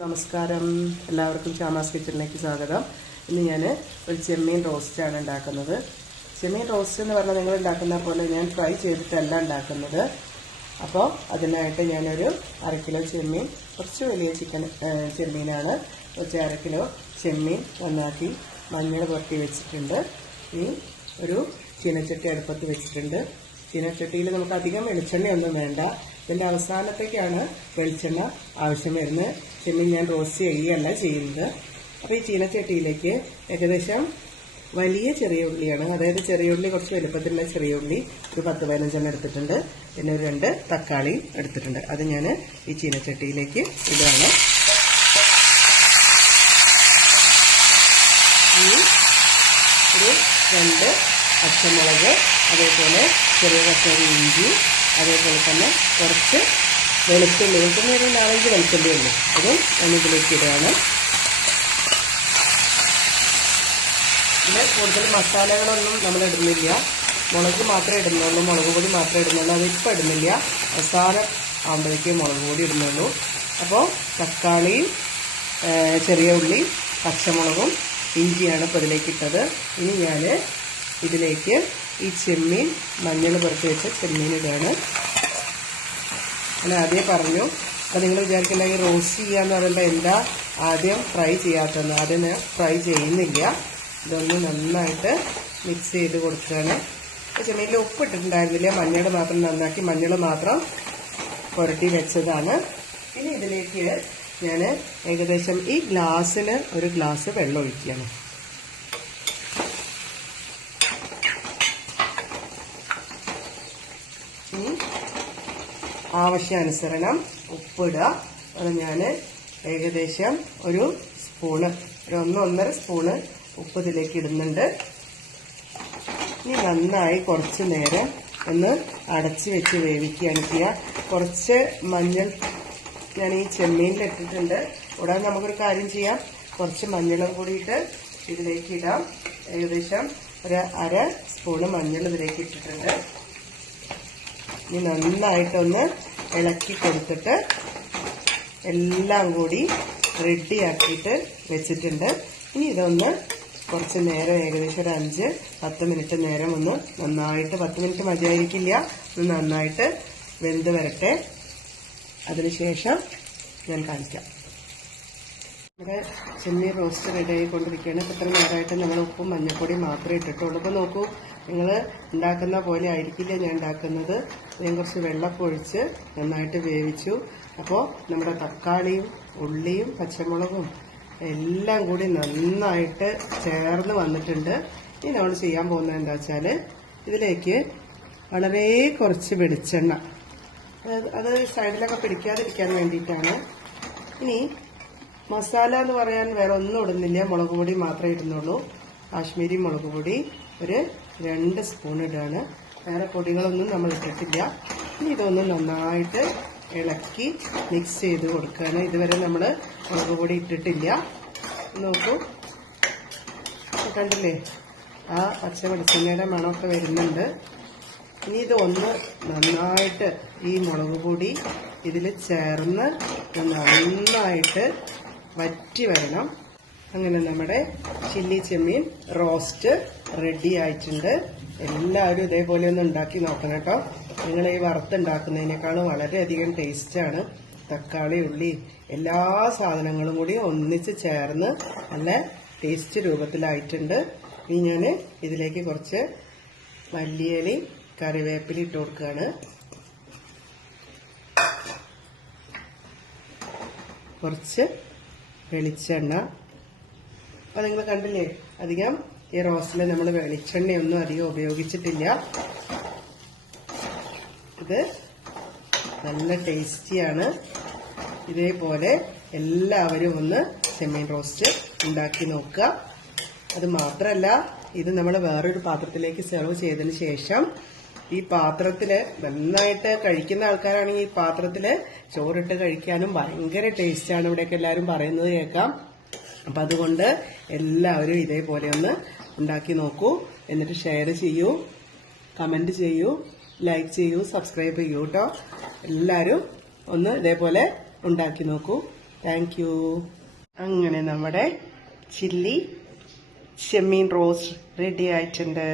നമസ്കാരം, എല്ലാവർക്കും ഷാമാസ് കിച്ചണിലേക്ക് സ്വാഗതം. ഇന്ന് ഞാൻ ഒരു ചെമ്മീൻ റോസ്റ്റാണ് ഉണ്ടാക്കുന്നത്. ചെമ്മീൻ റോസ്റ്റ് എന്ന് പറഞ്ഞാൽ നിങ്ങൾ ഉണ്ടാക്കുന്ന പോലെ ഞാൻ ഫ്രൈ ചെയ്തിട്ടല്ല ഉണ്ടാക്കുന്നത്. അപ്പോൾ അതിനായിട്ട് ഞാനൊരു 1/2 കിലോ ചെമ്മീൻ, കുറച്ച് വലിയ ചെമ്മീനാണ്, കുറച്ച് 1/2 കിലോ ചെമ്മീൻ നന്നാക്കി മഞ്ഞൾ പുരട്ടി വെച്ചിട്ടുണ്ട്. ഇനി ഒരു ചീനച്ചട്ടി അടുപ്പത്ത് വെച്ചിട്ടുണ്ട്. ചീനച്ചട്ടിയിൽ നമുക്ക് അധികം വെളിച്ചെണ്ണയൊന്നും വേണ്ട. ഇതിൻ്റെ അവസാനത്തേക്കാണ് വെളിച്ചെണ്ണ ആവശ്യം വരുന്നത്. ചെമ്മീൻ ഞാൻ റോസ്റ്റ് ചെയ്യുകയല്ല ചെയ്യുന്നത്. അപ്പോൾ ഈ ചീനച്ചട്ടിയിലേക്ക് ഏകദേശം വലിയ ചെറിയ ഉള്ളിയാണ്, അതായത് ചെറിയ ഉള്ളി കുറച്ച് വലുപ്പത്തിലുള്ള ചെറിയ ഉള്ളി ഒരു 10-15 എടുത്തിട്ടുണ്ട്. പിന്നെ ഒരു 2 തക്കാളി എടുത്തിട്ടുണ്ട്. അത് ഞാൻ ഈ ചീനച്ചട്ടിയിലേക്ക് ഇടുകയാണ്. ഒരു 2 പച്ചമുളക്, അതേപോലെ ചെറിയ കഷ്ണം ഇഞ്ചി, അതേപോലെ തന്നെ കുറച്ച് വെളുത്തുള്ളി, വെളുത്തുള്ളി ഒരു 4-5 വെളുത്തുള്ളി ഉള്ളു, അതും ഞാനിതിലേക്ക് ഇടുകയാണ്. പിന്നെ കൂടുതൽ മസാലകളൊന്നും നമ്മൾ ഇടുന്നില്ല. മുളക് മാത്രമേ ഇടുന്നുള്ളൂ, മുളക് പൊടി മാത്രമേ ഇടുന്നുള്ളൂ. അതിപ്പോൾ ഇടുന്നില്ല, അവസാനം ആകുമ്പോഴേക്കും മുളക് പൊടി ഇടുന്നുള്ളൂ. അപ്പോൾ തക്കാളിയും ചെറിയ ഉള്ളി, പച്ചമുളകും ഇഞ്ചിയാണ് ഇപ്പോൾ ഇതിലേക്ക് ഇട്ടത്. ഇനി ഞാൻ ഇതിലേക്ക് ഈ ചെമ്മീൻ, മഞ്ഞൾ പുരട്ടി വെച്ച ചെമ്മീൻ ഇതാണ്. ഞാൻ ആദ്യം പറഞ്ഞു. അപ്പോൾ നിങ്ങൾ വിചാരിക്കേണ്ട ഈ റോസ്റ്റ് ചെയ്യാന്ന് പറയുമ്പോൾ എന്താ ആദ്യം ഫ്രൈ ചെയ്യാത്തതെന്ന്. ആദ്യം ഞാൻ ഫ്രൈ ചെയ്യുന്നില്ല. ഇതൊന്ന് നന്നായിട്ട് മിക്സ് ചെയ്ത് കൊടുക്കുകയാണ്. ചെമ്മീനിൽ ഉപ്പ് ഇട്ടിട്ടുണ്ടായിരുന്നില്ല, മഞ്ഞൾ മാത്രം നന്നാക്കി മഞ്ഞൾ മാത്രം പുരട്ടി വെച്ചതാണ്. ഇനി ഇതിലേക്ക് ഞാൻ ഏകദേശം ഈ ഗ്ലാസ്സിന് ഒരു ഗ്ലാസ് വെള്ളം ഒഴിക്കുകയാണ്. ആവശ്യാനുസരണം ഉപ്പിടുക. അത് ഞാൻ ഏകദേശം ഒരു സ്പൂണ്, ഒരു 1-1.5 സ്പൂണ് ഉപ്പ് ഇതിലേക്ക് ഇടുന്നുണ്ട്. ഇനി നന്നായി കുറച്ച് നേരം ഒന്ന് അടച്ച് വെച്ച് വേവിക്കുകയാണ് ചെയ്യുക. കുറച്ച് മഞ്ഞൾ ഞാൻ ഈ ചെമ്മീനിൽ ഇട്ടിട്ടുണ്ട്. കൂടാതെ നമുക്കൊരു കാര്യം ചെയ്യാം, കുറച്ച് മഞ്ഞളും കൂടിയിട്ട് ഇതിലേക്ക് ഇടാം. ഏകദേശം ഒരു 1/2 സ്പൂണ് മഞ്ഞൾ ഇതിലേക്ക് ഇട്ടിട്ടുണ്ട്. ഇനി നന്നായിട്ടൊന്ന് ഇളക്കി കൊടുത്തിട്ട് എല്ലാം കൂടി റെഡിയാക്കിയിട്ട് വെച്ചിട്ടുണ്ട്. ഇനി ഇതൊന്ന് കുറച്ച് നേരം, ഏകദേശം ഒരു 5-10 മിനിറ്റ് നേരം ഒന്ന് നന്നായിട്ട്, 10 മിനിറ്റ് മതിയായിരിക്കില്ല, ഒന്ന് നന്നായിട്ട് വെന്ത് വരട്ടെ. അതിനുശേഷം ഞാൻ കാണിക്കാം. ഇവിടെ ചെമ്മീൻ റോസ്റ്റ് റെഡി ആയിക്കൊണ്ടിരിക്കുകയാണ്. ഇപ്പോൾ ഇത്ര നേരമായിട്ട് നമ്മൾ ഉപ്പും മഞ്ഞൾപ്പൊടിയും മാത്രമേ ഇട്ടിട്ടുള്ളൂ. ഇപ്പോൾ നോക്കൂ, നിങ്ങൾ ഉണ്ടാക്കുന്ന പോലെ ആയിരിക്കില്ല ഞാൻ ഉണ്ടാക്കുന്നത്. ഞാൻ കുറച്ച് വെള്ളമൊക്കെ ഒഴിച്ച് നന്നായിട്ട് വേവിച്ചു. അപ്പോൾ നമ്മുടെ തക്കാളിയും ഉള്ളിയും പച്ചമുളകും എല്ലാം കൂടി നന്നായിട്ട് ചേർന്ന് വന്നിട്ടുണ്ട്. ഇനി നമ്മൾ ചെയ്യാൻ പോകുന്നത് എന്താ വെച്ചാൽ, ഇതിലേക്ക് വളരെ കുറച്ച് വെളിച്ചെണ്ണ, അത് സൈഡിലൊക്കെ പിടിക്കാതിരിക്കാൻ വേണ്ടിയിട്ടാണ്. ഇനി മസാല എന്ന് പറയാൻ വേറെ ഒന്നും ഇടുന്നില്ല, മുളക് പൊടി മാത്രമേ ഇടുന്നുള്ളൂ. കാശ്മീരി മുളക് പൊടി ഒരു 2 സ്പൂൺ ഇടുകയാണ്. വേറെ പൊടികളൊന്നും നമ്മൾ ഇട്ടിട്ടില്ല. ഇനി ഇതൊന്ന് നന്നായിട്ട് ഇളക്കി മിക്സ് ചെയ്ത് കൊടുക്കുകയാണ്. ഇതുവരെ നമ്മൾ മുളക് പൊടി ഇട്ടിട്ടില്ല. നോക്കൂ, കണ്ടില്ലേ, ആ പച്ച വെളിച്ചെണ്ണയുടെ മണമൊക്കെ വരുന്നുണ്ട്. ഇനി ഇതൊന്ന് നന്നായിട്ട് ഈ മുളക് പൊടി ഇതിൽ ചേർന്ന് നന്നായിട്ട് വറ്റി വരണം. അങ്ങനെ നമ്മുടെ ചില്ലി ചെമ്മീൻ റോസ്റ്റ് റെഡി ആയിട്ടുണ്ട്. എല്ലാവരും ഇതേപോലെ ഒന്ന് ഉണ്ടാക്കി നോക്കണം കേട്ടോ. നിങ്ങൾ ഈ വറുത്തുണ്ടാക്കുന്നതിനേക്കാളും വളരെയധികം ടേസ്റ്റാണ്. തക്കാളി, ഉള്ളി, എല്ലാ സാധനങ്ങളും കൂടി ഒന്നിച്ച് ചേർന്ന് നല്ല ടേസ്റ്റ് രൂപത്തിലായിട്ടുണ്ട്. ഇനി ഞാൻ ഇതിലേക്ക് കുറച്ച് മല്ലിയിലയും കറിവേപ്പില ഇട്ട് കൊടുക്കുകയാണ്. കുറച്ച് വെളിച്ചെണ്ണ. അപ്പോൾ നിങ്ങൾ കണ്ടില്ലേ, അധികം ഈ റോസ്റ്റിൽ നമ്മൾ വെളിച്ചെണ്ണയൊന്നും അധികം ഉപയോഗിച്ചിട്ടില്ല. ഇത് നല്ല ടേസ്റ്റിയാണ്. ഇതേപോലെ എല്ലാവരും ഒന്ന് ചെമ്മീൻ റോസ്റ്റ് ഉണ്ടാക്കി നോക്കുക. അത് മാത്രമല്ല, ഇത് നമ്മൾ വേറൊരു പാത്രത്തിലേക്ക് സെർവ് ചെയ്തതിന് ശേഷം ഈ പാത്രത്തിൽ നന്നായിട്ട് കഴിക്കുന്ന ആൾക്കാരാണെങ്കിൽ ഈ പാത്രത്തിൽ ചോറിട്ട് കഴിക്കാനും ഭയങ്കര ടേസ്റ്റാണ്. ഇവിടെയൊക്കെ എല്ലാവരും പറയുന്നത് കേൾക്കാം. അപ്പം അതുകൊണ്ട് എല്ലാവരും ഇതേപോലെ ഒന്ന് ഉണ്ടാക്കി നോക്കൂ. എന്നിട്ട് ഷെയർ ചെയ്യൂ, കമൻറ്റ് ചെയ്യൂ, ലൈക്ക് ചെയ്യൂ, സബ്സ്ക്രൈബ് ചെയ്യൂ കേട്ടോ. എല്ലാവരും ഒന്ന് ഇതേപോലെ ഉണ്ടാക്കി നോക്കൂ. Thank you. അങ്ങനെ നമ്മുടെ ചില്ലി ചെമ്മീൻ റോസ്റ്റ് റെഡി ആയിട്ടുണ്ട്.